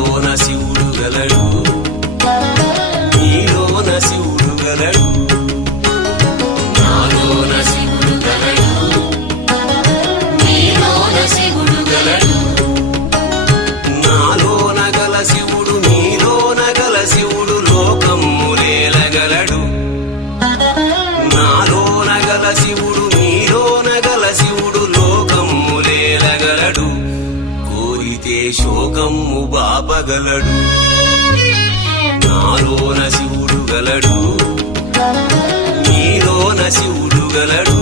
నాలోన శివుడు గలడు, నీలోన శివుడు గలడు. నాలోన శివుడు గలడు, నీలోన శివుడు గలడు. నాలోన గల శివుడు నీలోన గల శివుడు లోకమ్ములేలగలడు. నాలోన గల శివుడు నీలోన గల శివుడు లోకమ్ములేలగలడు. కోరితే శోకమ్ము బాపగలడు. నాలోన శివుడు గలడు, నీలోన శివుడు గలడు.